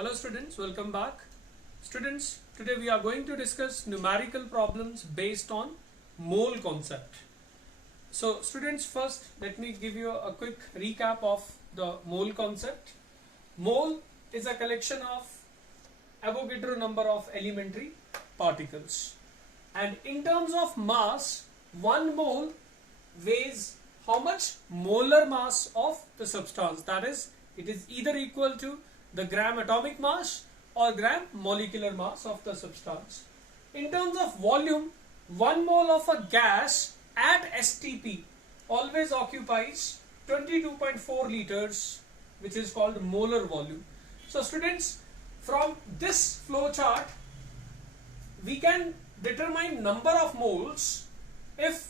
Hello students, welcome back. Students, today we are going to discuss numerical problems based on mole concept. So students, first let me give you a quick recap of the mole concept. Mole is a collection of Avogadro number of elementary particles. And in terms of mass, 1 mole weighs how much? Molar mass of the substance. That is, it is either equal to the gram atomic mass or gram molecular mass of the substance. In terms of volume, 1 mole of a gas at STP always occupies 22.4 liters, which is called molar volume. So students, from this flow chart, we can determine number of moles if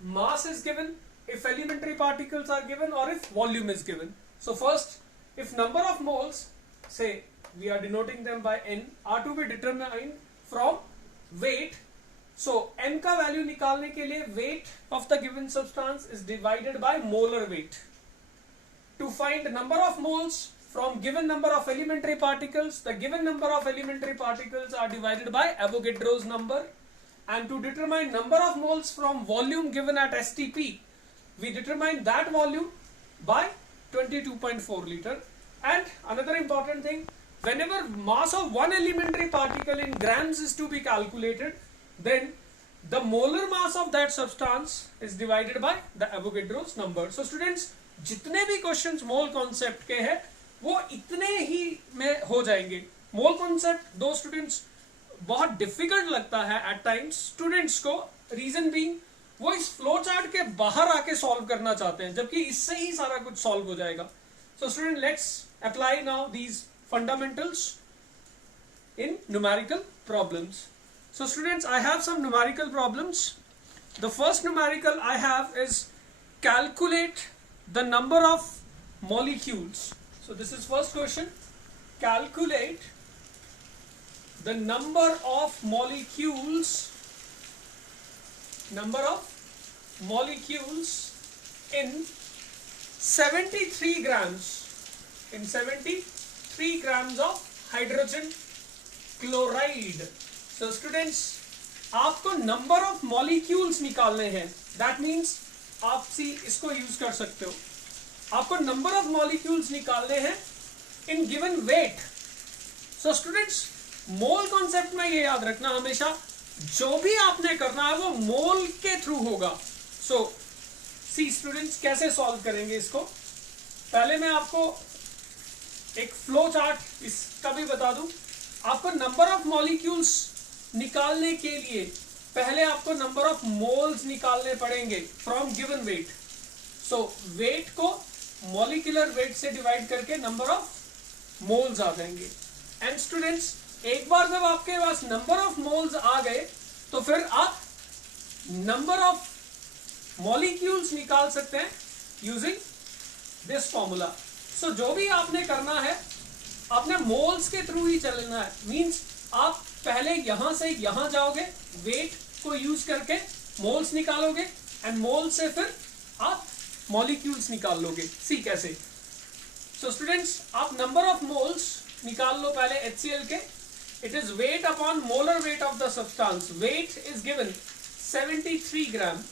mass is given, if elementary particles are given, or if volume is given. So first, if number of moles, say we are denoting them by n, are to be determined from weight. So n का value निकालने के लिए weight of the given substance is divided by molar weight. To find number of moles from given number of elementary particles, the given number of elementary particles are divided by Avogadro's number. And to determine number of moles from volume given at STP, we determine that volume by 22.4 liter. And another important thing, whenever mass of one elementary particle in grams is to be calculated, then the molar mass of that substance is divided by the Avogadro's number. So students, जितने भी questions mole concept के हैं, वो इतने ही में हो जाएंगे. Mole concept दो students बहुत difficult लगता है at times students को, reason being वो इस flow chart के बाहर आके solve करना चाहते हैं, जबकि इससे ही सारा कुछ solve हो जाएगा. So student, let's apply now these fundamentals in numerical problems. So students, I have some numerical problems. The first numerical I have is calculate the number of molecules. So this is first question. Calculate the number of molecules in 73 grams of hydrogen chloride. So students, आपको number of molecules निकालने हैं. That means आप इसको use कर सकते हो. आपको number of molecules निकालने हैं in given weight. So students, mole concept में ये याद रखना हमेशा, जो भी आपने करना है वो mole के through होगा. So see students, कैसे solve करेंगे इसको. पहले मैं आपको एक फ्लो चार्ट इसका भी बता दूं. आपको नंबर ऑफ मॉलिक्यूल्स निकालने के लिए पहले आपको नंबर ऑफ मोल्स निकालने पड़ेंगे from given weight. So weight को मॉलिक्यूलर वेट से डिवाइड करके नंबर ऑफ मोल्स आ जाएंगे. एंड स्टूडेंट्स, एक बार जब आपके पास नंबर ऑफ मोल्स आ गए तो फिर आप नंबर ऑफ मॉलिक्यूल्स निकाल सकते हैं यूजिंग दिस फॉर्मूला. सो जो भी आपने करना है, आपने मोल्स के थ्रू ही चलना है. मींस आप पहले यहां से यहां जाओगे, वेट को यूज करके मोल्स निकालोगे, एंड मोल से फिर आप मॉलिक्यूल्स निकाल लोगे. सी कैसे. सो स्टूडेंट्स, आप नंबर ऑफ मोल्स निकाल लो पहले HCl के. It is weight upon molar weight of the substance. Weight is given 73 gram.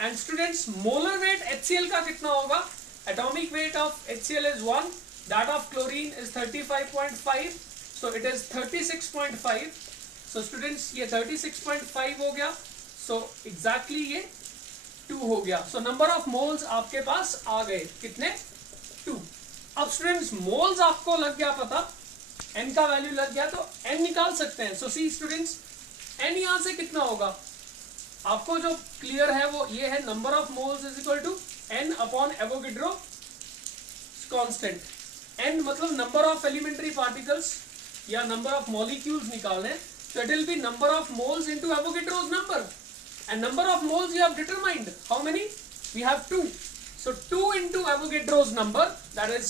And students, molar weight HCl का कितना होगा? Atomic weight of HCl is 1, that of chlorine is 35.5, so it is 36.5. So students, ये 36.5 हो गया, so exactly ये 2 हो गया. So number of moles आपके पास आ गए, कितने? 2. अब students, moles आपको लग गया पता, n का वैल्यू लग गया, तो n निकाल सकते हैं. So see students, n यहाँ से कितना होगा? आपको जो क्लियर है वो ये है, number of moles is equal to n upon Avogadro constant. n मतलब नंबर ऑफ एलिमेंट्री पार्टिकल्स या नंबर ऑफ मॉलिक्यूल्स निकालने, so it will be number of moles into Avogadro's number, and number of moles you have determined. How many? We have 2. So 2 into Avogadro's number, that is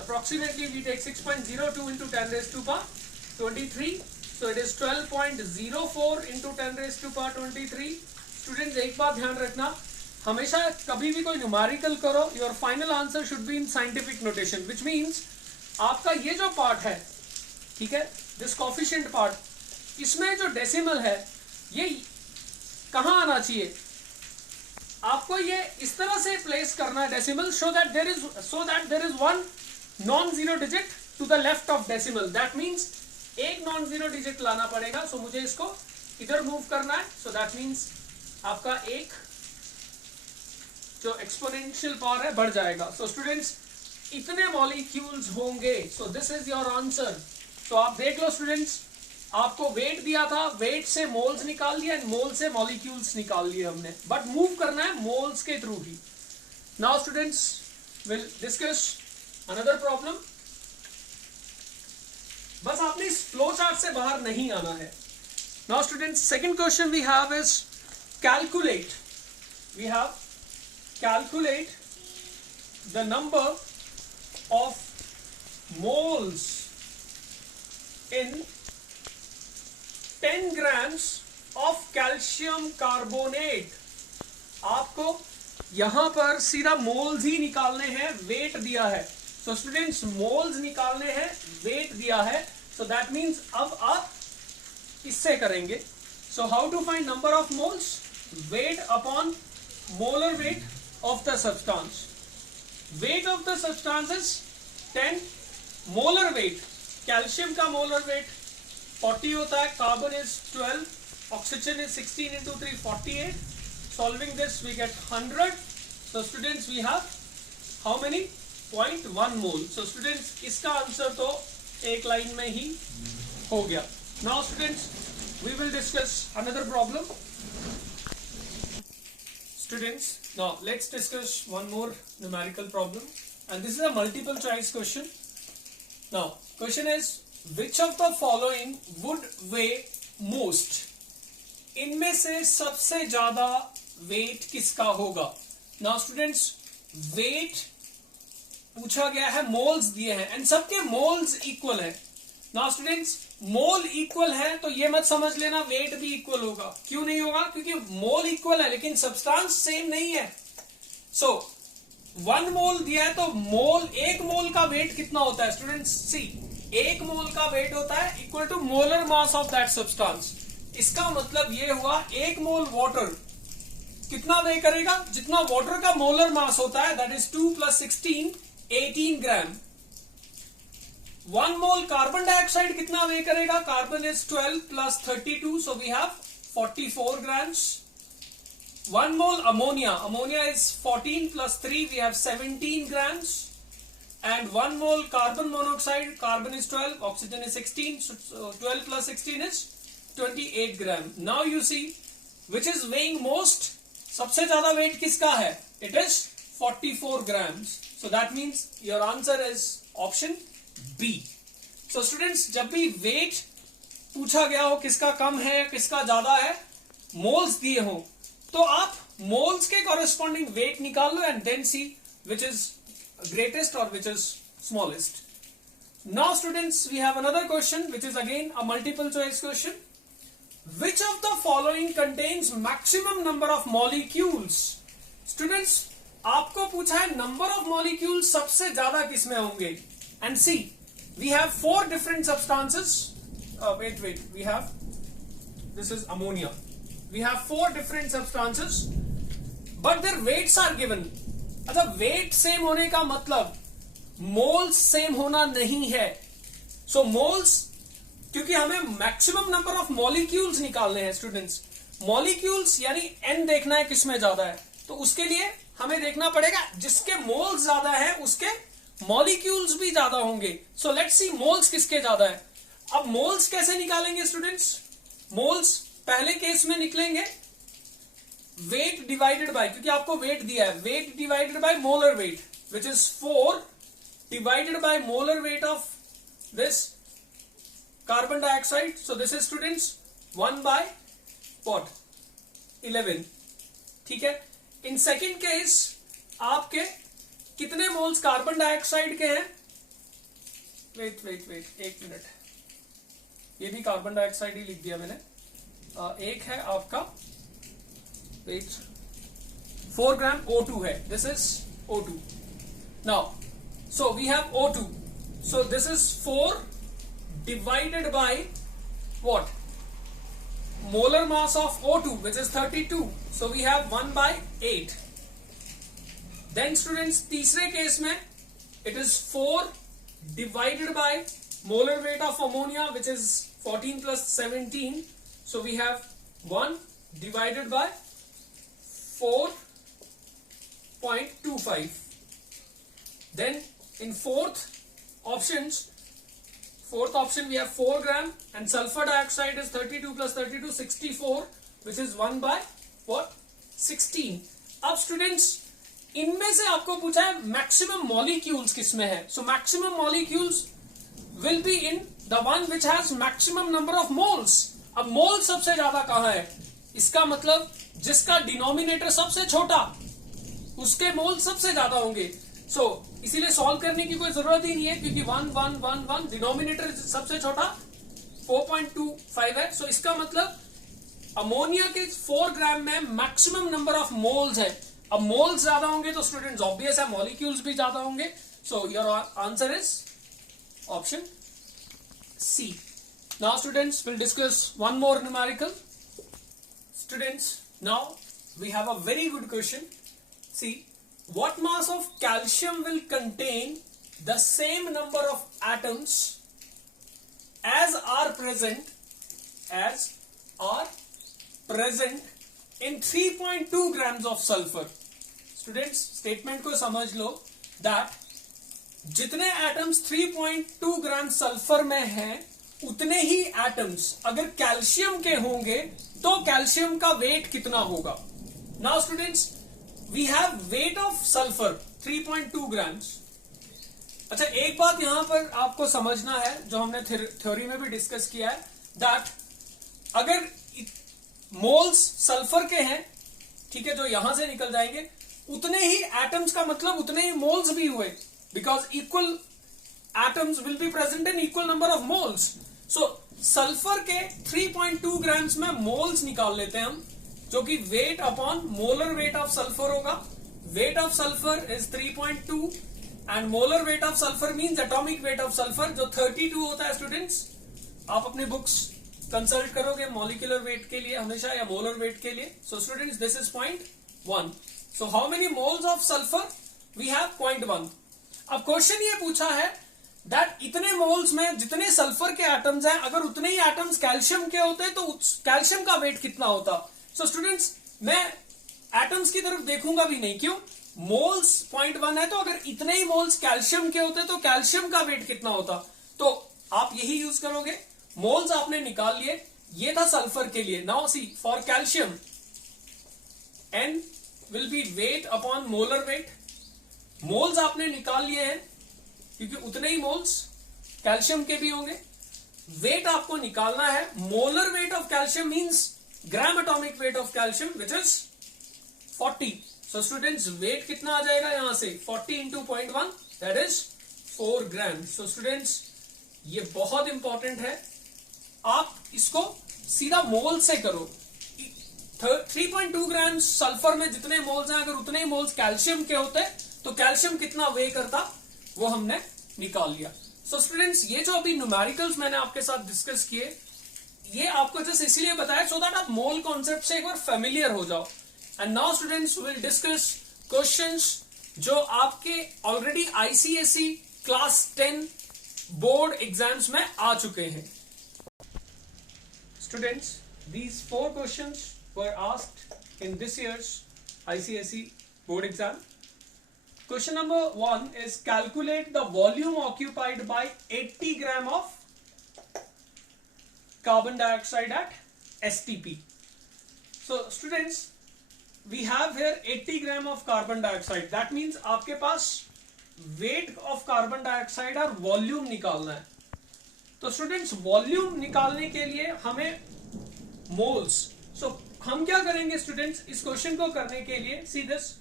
approximately we take 6.02 into 10 raised to power 23. So it is 12.04 into 10 raised to power 23. Students, एक बात ध्यान रखना, हमेशा कभी भी कोई numerical करो, your final answer should be in scientific notation, which means आपका ये जो पार्ट है ठीक है, दिस कोफिशिएंट पार्ट, इसमें जो डेसिमल है ये कहाँ आना चाहिए, आपको ये इस तरह से प्लेस करना है decimal, so that there is one non zero digit to the left of decimal, that means एक नॉन जीरो डिजिट लाना पड़ेगा, सो मुझे इसको इधर मूव करना है, सो दैट मीन्स आपका एक जो एक्सपोनेंशियल पावर है बढ़ जाएगा। सो स्टूडेंट्स इतने मॉलिक्यूल्स होंगे, सो दिस इज योर आंसर। तो आप देख लो स्टूडेंट्स, आपको वेट दिया था, वेट से मोल्स निकाल दिया, मोल से मॉलिक्यूल्स निकाल लिए हमने, बट मूव करना है मोल्स के through he. Now students will discuss another problem. बस आपने इस फ्लो चार्ट से बाहर नहीं आना है। Now students second question we have is calculate, we have calculate the number of moles in 10 grams of calcium carbonate। आपको यहां पर सीधा मोल्स ही निकालने हैं, वेट दिया है, सो स्टूडेंट्स मोल्स निकालने हैं, वेट दिया है, सो दैट मीन्स अब आप इससे करेंगे। So how to find number of moles, weight upon molar weight of the substance, weight of the substance is 10, molar weight, calcium का molar weight 40 होता है, carbon is 12, oxygen is 16 into 3 48, solving this we get 100, so students we have how many 0.1 mole, so students इसका answer तो एक line में ही हो गया। Now students we will discuss another problem। Students, now let's discuss one more numerical problem, and this is a multiple choice question. Now question is, which of the following would weigh most? इनमें से सबसे ज्यादा weight किसका होगा? Now students, weight पूछा गया है, moles दिए हैं, and सबके moles equal है। Now students, मोल इक्वल है तो ये मत समझ लेना वेट भी इक्वल होगा, क्यों नहीं होगा, क्योंकि मोल इक्वल है लेकिन सब्सटेंस सेम नहीं है। सो 1 मोल दिया है तो मोल, एक मोल का वेट कितना होता है स्टूडेंट्स, सी एक मोल का वेट होता है equal to molar mass of that substance. इसका मतलब ये हुआ एक मोल वाटर कितना वे करेगा, जितना वाटर का मोलर मास होता है, that is 2 + 16 18 gram. 1 mole carbon dioxide कितना वे करेगा, carbon is 12 + 32, so we have 44 grams. 1 mole ammonia, ammonia is 14 + 3, we have 17 grams. And 1 mole carbon monoxide, carbon is 12, oxygen is 16, so 12 + 16 is 28 gram. Now you see which is weighing most, सबसे ज्यादा weight किसका है, it is 44 grams, so that means your answer is option B. So students जब भी wait पूछा गया हो किसका कम है किसका ज्यादा है, मोल्स दिए हो, तो आप मोल्स के कॉरेस्पॉन्डिंग वेट निकाल लो and then see which is greatest और which is smallest. Now students we have another question which is again a multiple choice question. Which of the following contains maximum number of molecules. Students आपको पूछा है number of molecules सबसे ज्यादा किसमें होंगे, and see we have 4 different substances, wait we have, this is ammonia, we have 4 different substances but their weights are given। अच्छा weight same होने का मतलब moles same होना नहीं है। so moles, क्योंकि हमें maximum number of molecules निकालने हैं स्टूडेंट्स, molecules यानी n देखना है किसमें ज्यादा है, तो उसके लिए हमें देखना पड़ेगा जिसके मोल्स ज्यादा है उसके मॉलिक्यूल्स भी ज्यादा होंगे। सो लेट्स सी मोल्स किसके ज्यादा है। अब मोल्स कैसे निकालेंगे स्टूडेंट्स, मोल्स पहले केस में निकलेंगे वेट डिवाइडेड बाय, क्योंकि आपको वेट दिया है, weight divided by molar weight which is 4 divided by molar weight of this carbon dioxide, so this is students 1/11। ठीक है, इन सेकेंड केस आपके कितने मोल्स कार्बन डाइऑक्साइड के हैं, वेट एक मिनट, ये भी कार्बन डाइऑक्साइड ही लिख दिया मैंने, एक है आपका वेट 4 ग्राम O2 है, this is O2। Now so we have O2, so this is 4 divided by what? Molar mass of O2, which is 32. So we have 1 by 8. Then students, तीसरे case में it is 4 divided by molar weight of ammonia, which is 14 plus 17. So we have 1 divided by 4.25. Then in fourth option we have 4 gram, and sulfur dioxide is 32 plus 32, 64, which is 1 by what? 16. अब students इनमें से आपको पूछा है maximum molecules किसमें है. So maximum molecules will be in the one which has maximum number of moles. अब मोल सबसे ज्यादा कहां है? इसका मतलब जिसका डिनोमिनेटर सबसे छोटा उसके मोल सबसे ज्यादा होंगे. सो इसीलिए सॉल्व करने की कोई जरूरत ही नहीं है, क्योंकि 1 1 1 1 डिनोमिनेटर सबसे छोटा 4.25 है. सो इसका मतलब अमोनिया के 4 ग्राम में मैक्सिमम नंबर ऑफ मोल्स है. अब मोल्स ज्यादा होंगे तो स्टूडेंट्स ऑब्वियस है मॉलिक्यूल्स भी ज्यादा होंगे. So your answer is option C. Now students will discuss one more numerical. Students now we have a very good question. See, what mass of calcium will contain the same number of atoms as are present in 3.2 grams of sulfur. Students, statement को समझ लो that जितने atoms 3.2 ग्राम sulphur में हैं उतने ही atoms अगर calcium के होंगे तो कैल्शियम का वेट कितना होगा. Now students, we have weight of sulfur 3.2 grams. अच्छा, एक बात यहां पर आपको समझना है जो हमने थ्योरी में भी डिस्कस किया है, दैट अगर मोल्स सल्फर के हैं, ठीक है, जो यहां से निकल जाएंगे उतने ही एटम्स का मतलब उतने ही मोल्स भी हुए, because equal atoms will be present in equal number of moles. So sulphur के 3.2 ग्राम्स में मोल्स निकाल लेते हैं हम, जो कि weight upon molar weight of sulphur होगा. Weight of sulphur is 3.2 and molar weight of sulphur means atomic weight of sulphur जो 32 होता है. स्टूडेंट्स, आप अपने बुक्स कंसल्ट करोगे मॉलिक्यूलर वेट के लिए हमेशा या मोलर वेट के लिए. So students, this is 0.1. So how many moles of sulphur? We have 0.1. अब क्वेश्चन ये पूछा है दैट इतने मोल्स में जितने सल्फर के एटम्स हैं अगर उतने ही एटम्स कैल्शियम के होते तो कैल्शियम का वेट कितना होता. सो स्टूडेंट्स, मैं एटम्स की तरफ देखूंगा भी नहीं. क्यों? मोल्स 0.1 है, तो अगर इतने ही मोल्स कैल्शियम के होते तो कैल्शियम का वेट कितना होता. तो आप यही यूज करोगे. मोल्स आपने निकाल लिए, ये था सल्फर के लिए. Now see, for calcium n will be weight upon molar weight. Moles आपने निकाल लिए हैं क्योंकि उतने ही मोल्स कैल्शियम के भी होंगे. वेट आपको निकालना है. Molar weight of calcium means gram atomic weight of calcium which is 40. So students, weight कितना आ जाएगा यहां से? 40 into 0.1 that is 4 gram. So students, ये बहुत इंपॉर्टेंट है, आप इसको सीधा मोल से करो. 3.2 ग्राम सल्फर में जितने मोल्स हैं अगर उतने ही मोल्स कैल्शियम के होते तो कैल्शियम कितना वे करता वो हमने निकाल लिया. सो स्टूडेंट्स, ये जो अभी न्यूमेरिकल्स मैंने आपके साथ डिस्कस किए ये आपको जस्ट इसलिए बताया सो दैट आप मोल कॉन्सेप्ट से एक बार फेमिलियर हो जाओ. And now students will discuss questions जो आपके already ICSE class 10 board exams में आ चुके हैं. Students, these 4 questions were asked in this year's ICSE board exam. Question number 1 is calculate the volume occupied by 80 gram of carbon dioxide at STP. So students, we have here 80 gram of carbon dioxide. That means आपके पास weight of carbon dioxide और volume निकालना है. तो students, volume निकालने के लिए हमें moles. सो हम क्या करेंगे स्टूडेंट्स, इस क्वेश्चन को करने के लिए सी दिस,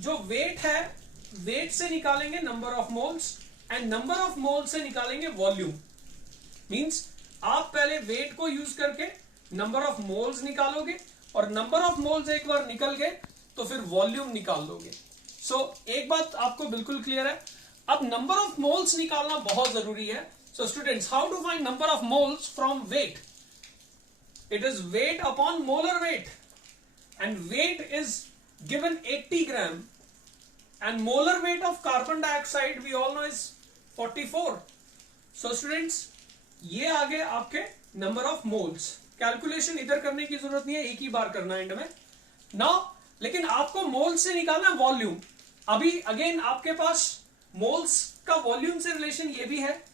जो वेट है वेट से निकालेंगे number of moles and number of moles से निकालेंगे वॉल्यूम. मींस आप पहले वेट को यूज करके नंबर ऑफ मोल्स निकालोगे और नंबर ऑफ मोल्स एक बार निकल गए तो फिर वॉल्यूम निकाल दोगे. सो एक बात आपको बिल्कुल क्लियर है. अब नंबर ऑफ मोल्स निकालना बहुत जरूरी है So students, how to find number of moles from weight? It is weight upon molar weight, and weight is given 80 gram, and molar weight of carbon dioxide we all know is 44. So students, ये आ गए आपके number of moles. Calculation इधर करने की जरूरत नहीं है, एक ही बार करना है एंड में ना. लेकिन आपको मोल से निकालना है वॉल्यूम. अभी अगेन आपके पास मोल्स का वॉल्यूम से रिलेशन ये भी है.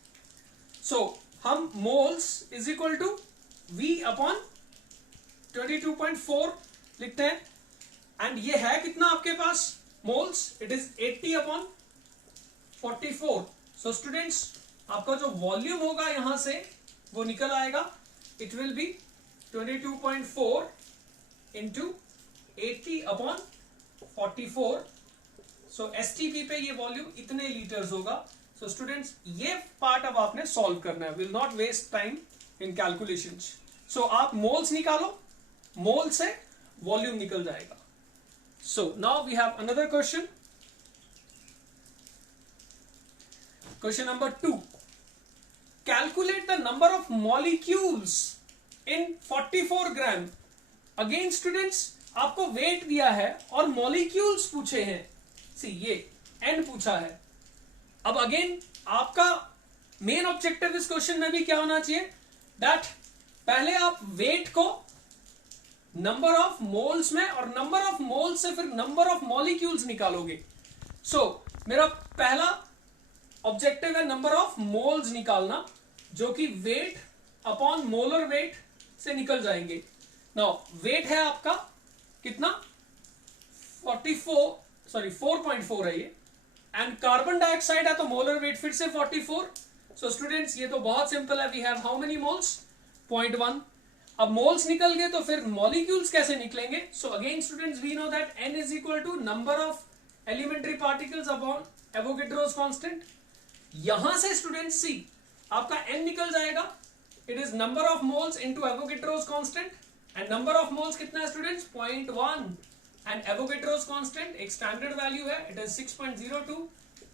सो हम moles is equal to V upon 22.4 लिखते हैं. एंड ये है कितना आपके पास moles? It is 80 upon 44. So students, आपका जो वॉल्यूम होगा यहां से वो निकल आएगा. It will be 22.4 into 80 upon 44. So STP पे ये वॉल्यूम इतने लीटर्स होगा. सो स्टूडेंट्स, ये पार्ट अब आपने सॉल्व करना है. Will not waste time in calculations. So आप मोल्स निकालो, मोल से वॉल्यूम निकल जाएगा. So now we have another question. Question number 2. Calculate the number of molecules in 44 gram. Again students, आपको वेट दिया है और मॉलिक्यूल्स पूछे हैं. सी, ये एन पूछा है. अब अगेन आपका मेन ऑब्जेक्टिव इस क्वेश्चन में भी क्या होना चाहिए? दैट पहले आप वेट को नंबर ऑफ मोल्स में और नंबर ऑफ मोल्स से फिर नंबर ऑफ मॉलिक्यूल्स निकालोगे. सो मेरा पहला ऑब्जेक्टिव है नंबर ऑफ मोल्स निकालना, जो कि वेट अपॉन मोलर वेट से निकल जाएंगे. नाउ वेट है आपका कितना? 4.4 है ये. एंड कार्बन डाइऑक्साइड है तो मोलर वेट फिर से 44. सो स्टूडेंट्स, ये तो बहुत सिंपल है. We have how many moles? 0.1. अब मोल्स निकल गए तो फिर मॉलिक्यूल्स कैसे निकलेंगे? So again students, we know that n is equal to number of elementary particles upon Avogadro's constant. यहां से स्टूडेंट्स सी आपका n निकल जाएगा. It is number of moles into Avogadro's constant. And number of moles कितना है students? 0.1. And Avogadro's constant एक standard value है. It is 6.02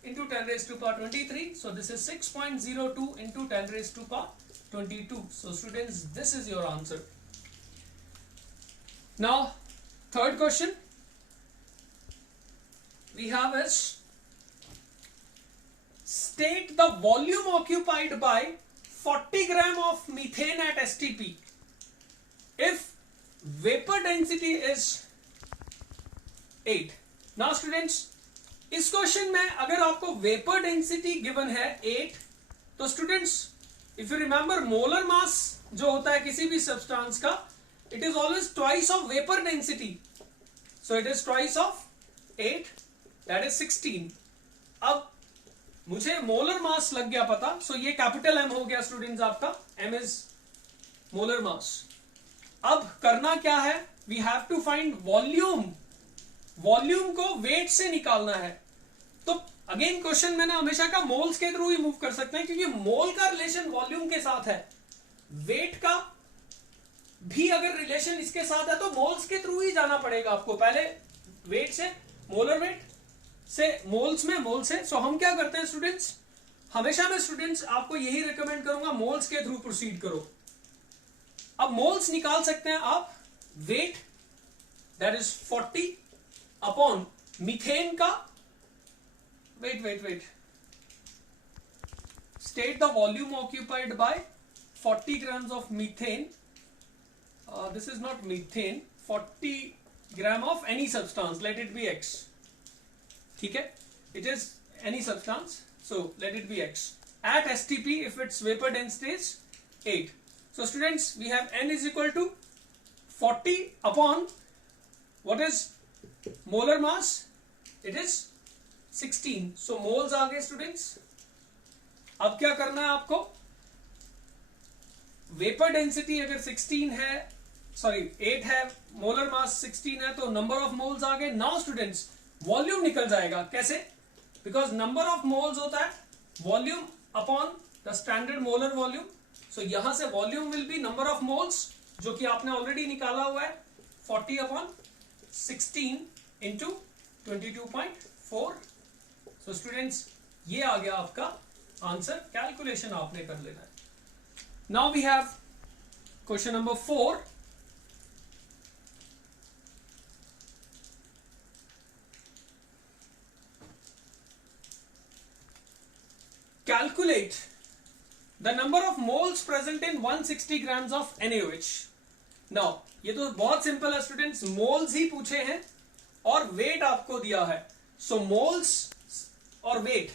into 10 raised to power 23. So this is 6.02 into 10 raised to power 22. So students, this is your answer. Now third question we have is, state the volume occupied by 40 gram of methane at STP if vapor density is 8. Now students, इस question में अगर आपको vapour density given है 8, तो students if you remember, molar mass जो होता है किसी भी सब्सटेंस का, it is always twice of vapour density. So it is twice of 8, that is 16. अब मुझे मोलर मास लग गया पता. सो ये कैपिटल एम हो गया स्टूडेंट्स आपका. M is molar mass. अब करना क्या है? We have to find volume. Volume को वेट से निकालना है. तो अगेन क्वेश्चन में ना हमेशा का मोल्स के थ्रू ही मूव कर सकते हैं, क्योंकि मोल का रिलेशन वॉल्यूम के साथ है. वेट का भी अगर रिलेशन इसके साथ है तो मोल्स के थ्रू ही जाना पड़ेगा आपको. पहले वेट से मोलर वेट से मोल्स में मोल से. सो हम क्या करते हैं स्टूडेंट्स, हमेशा मैं स्टूडेंट्स आपको यही रिकमेंड करूंगा, मोल्स के थ्रू प्रोसीड करो. अब मोल्स निकाल सकते हैं आप. Weight that is 40 upon methane का, wait, state the volume occupied by 40 grams of methane. This is not methane. 40 gram of any substance, let it be X. ठीक है, it is any substance, so let it be X. At STP if its vapor density is 8. So students, we have n is equal to 40 upon what is molar mass? It is 16. So moles आ गए students. अब क्या करना है आपको? Vapour density अगर 16 है, sorry 8 है, molar mass 16 है, तो नंबर ऑफ मोल्स आ गए. नाउ स्टूडेंट्स, वॉल्यूम निकल जाएगा. कैसे? बिकॉज नंबर ऑफ मोल्स होता है volume upon the standard molar volume. So यहां से volume will be number of moles, जो कि आपने ऑलरेडी निकाला हुआ है, 40 अपॉन 16 इंटू 22.4. सो स्टूडेंट्स, ये आ गया आपका आंसर कैलकुलेशन आपने कर लेना है. Now we have question number 4. Calculate the number of moles present in 160 grams of NaOH. Now, ये तो बहुत सिंपल है स्टूडेंट्स, मोल्स ही पूछे हैं और वेट आपको दिया है. सो मोल्स और वेट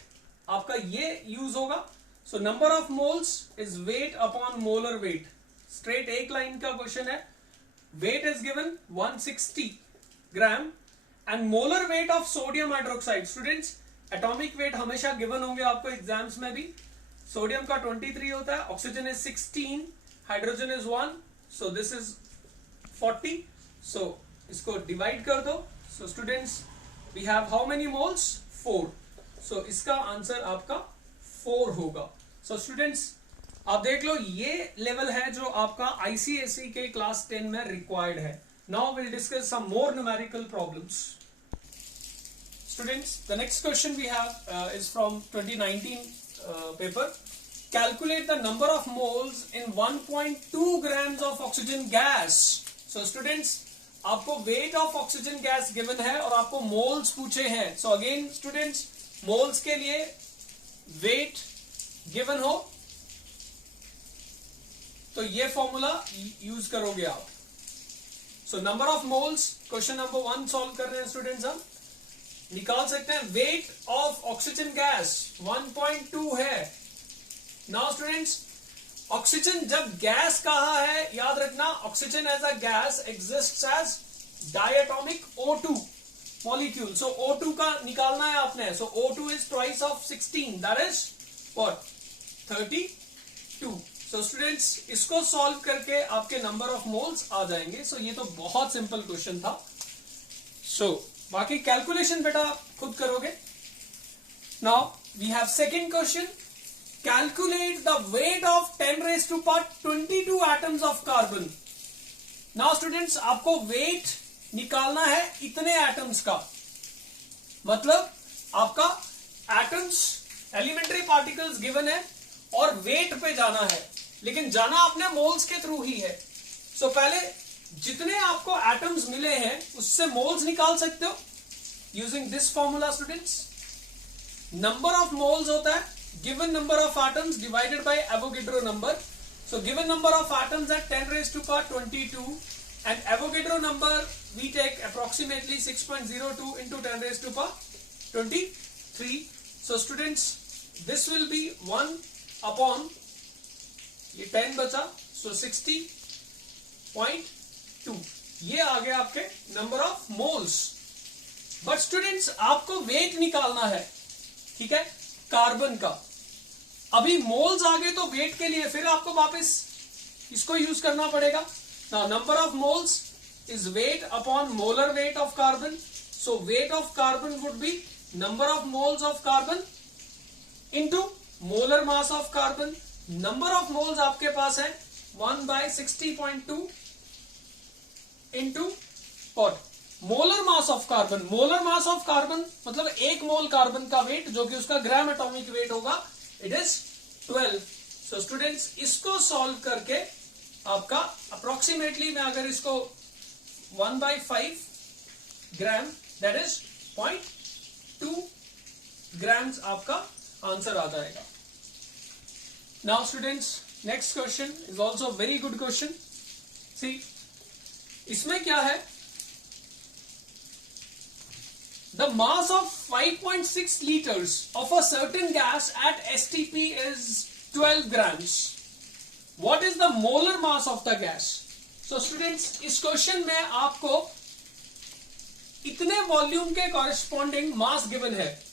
आपका ये यूज होगा. So number of moles is weight upon molar weight. Straight एक लाइन का क्वेश्चन है. Weight is given 160 gram and molar weight of sodium hydroxide. Students, atomic weight हमेशा गिवन होंगे आपको एग्जाम्स में भी. सोडियम का 23 होता है, oxygen is 16, hydrogen is 1, so this is 40. So इसको डिवाइड कर दो. So students, we have how many moles? 4. So इसका आंसर आपका 4 होगा. सो स्टूडेंट्स, आप देख लो ये लेवल है जो आपका आईसीएसई के क्लास 10 में रिक्वायर्ड है. Now will discuss some more numerical problems. Students, the next question we have is from 2019 paper. Calculate the number of moles in 1.2 grams of oxygen gas. So students, आपको weight of oxygen gas given है और आपको moles पूछे हैं. So again students, moles के लिए weight given हो तो ये फॉर्मूला यूज करोगे आप. So number of moles, question number 1 solve कर रहे हैं स्टूडेंट्स. हम निकाल सकते हैं वेट ऑफ ऑक्सीजन गैस 1.2 है. नाउ स्टूडेंट्स, ऑक्सीजन जब गैस कहा है, याद रखना oxygen as a gas exists as diatomic O2 molecule. So O2 का निकालना है आपने. So O2 is twice of 16, that is what 32. So students, इसको सॉल्व करके आपके नंबर ऑफ मोल्स आ जाएंगे. सो ये तो बहुत सिंपल क्वेश्चन था. सो बाकी कैलकुलेशन बेटा आप खुद करोगे. Now we have second question. Calculate the weight of 10⁻22 atoms of carbon. Now students, आपको वेट निकालना है इतने एटम्स का. मतलब आपका एटम्स, एलिमेंट्री पार्टिकल्स गिवन है और वेट पे जाना है, लेकिन जाना आपने मोल्स के थ्रू ही है. सो पहले जितने आपको एटम्स मिले हैं उससे मोल्स निकाल सकते हो using this formula. Students, number of moles होता है given number of atoms divided by Avogadro number. So given number of atoms at 10⁻22 and Avogadro number we take approximately 6.02 into 10⁻23. So students, this will be 1 upon ये 10 बचा, so 60.2. ये आ गया आपके number of moles. But students, आपको weight निकालना है, ठीक है, कार्बन का. अभी मोल्स आ गए तो वेट के लिए फिर आपको वापस इसको यूज करना पड़ेगा. Now number of moles is weight upon molar weight of carbon. So weight of carbon would be number of moles of carbon into molar mass of carbon. Number of moles आपके पास है 1/60.2 into और molar mass of carbon. Molar mass of carbon मतलब एक mole carbon का wait, जो कि उसका ग्राम atomic wait होगा, इट इज 12. सो स्टूडेंट्स, इसको सॉल्व करके आपका अप्रोक्सीमेटली मैं अगर इसको 1/5 ग्राम, दैट इज 0.2 ग्राम्स आपका आंसर आ जाएगा. Now students, next question is also very good question. See, इसमें क्या है, the mass of 5.6 liters of a certain gas at STP is 12 grams. What is the molar mass of the gas? So students, इस question में आपको इतने volume के corresponding mass given है,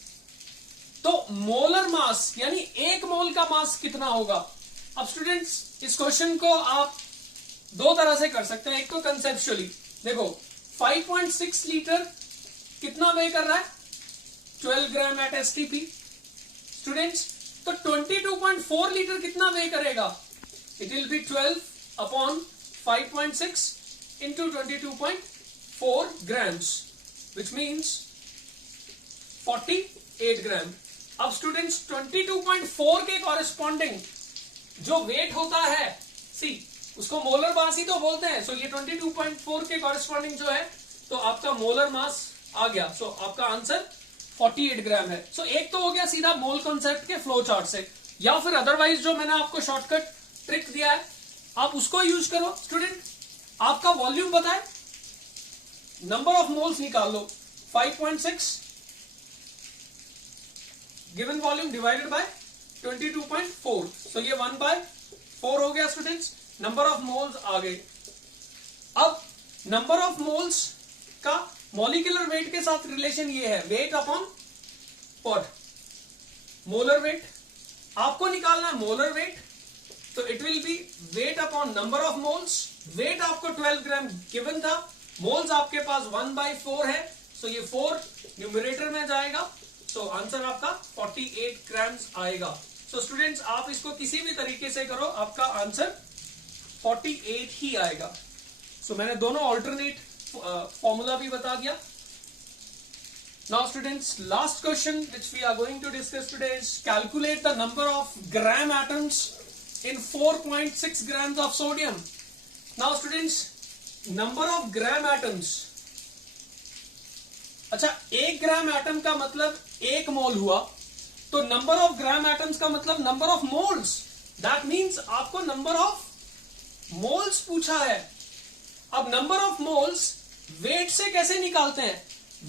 तो मोलर मास यानी एक मोल का मास कितना होगा. अब स्टूडेंट्स, इस क्वेश्चन को आप दो तरह से कर सकते हैं. एक तो कंसेप्चुअली देखो, 5.6 लीटर कितना वे कर रहा है, 12 ग्राम एट एसटीपी. स्टूडेंट्स, तो 22.4 लीटर कितना वे करेगा, it will B 12 upon 5.6 into 22.4 grams, which means 48 ग्राम. अब स्टूडेंट्स 22.4 के कॉरेस्पॉन्डिंग जो वेट होता है, सी उसको मोलर मास ही तो बोलते हैं। सो ये 22.4 के कॉरेस्पॉन्डिंग जो है, तो आपका मोलर मास आ गया। सो आपका आंसर 48 ग्राम है। सो एक तो हो गया सीधा मोल कॉन्सेप्ट के फ्लो चार्ट से, या फिर अदरवाइज जो मैंने आपको शॉर्टकट ट्रिक दिया है आप उसको यूज करो। स्टूडेंट आपका वॉल्यूम पता है, नंबर ऑफ मोल्स निकाल लो, 5.6 given volume divided by 22.4। So ये 1/4 हो गया स्टूडेंट्स, नंबर ऑफ मोल्स आ गए। अब नंबर ऑफ मोल्स का मॉलिक्यूलर वेट के साथ रिलेशन ये है, weight upon what, molar weight. आपको निकालना है मोलर वेट, तो it will be weight upon number of moles. Weight आपको 12 ग्राम गिवन था, मोल्स आपके पास 1/4 है, सो ये 4 न्यूमरेटर में जाएगा। सो आंसर आपका 48 ग्राम्स आएगा। सो स्टूडेंट्स आप इसको किसी भी तरीके से करो, आपका आंसर 48 ही आएगा। सो मैंने दोनों ऑल्टरनेट फॉर्मूला भी बता दिया। Now students last question which we are going to discuss today is calculate the number of gram atoms in 4.6 grams of sodium. Now students, number of gram atoms, अच्छा 1 gram atom का मतलब 1 मोल हुआ, तो number of gram atoms का मतलब number of moles. That means आपको number of moles पूछा है। अब नंबर ऑफ मोल्स वेट से कैसे निकालते हैं,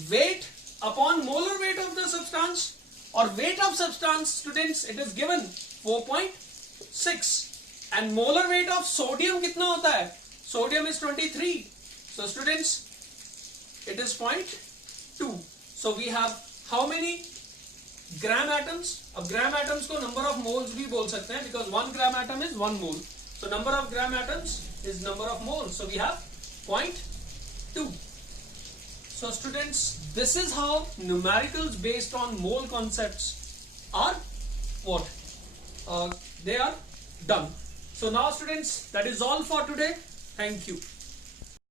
weight upon molar weight of the substance, और weight of substance students it is given 4.6 and molar weight of sodium कितना होता है, sodium is 23, so students it is 0.2. So we have how many gram atoms? अब gram atoms को number of moles भी बोल सकते हैं, because 1 gram atom is 1 mole. So number of gram atoms is number of moles. So we have 0.2. So students, this is how numericals based on mole concepts are what? They are done. So now students, that is all for today. Thank you.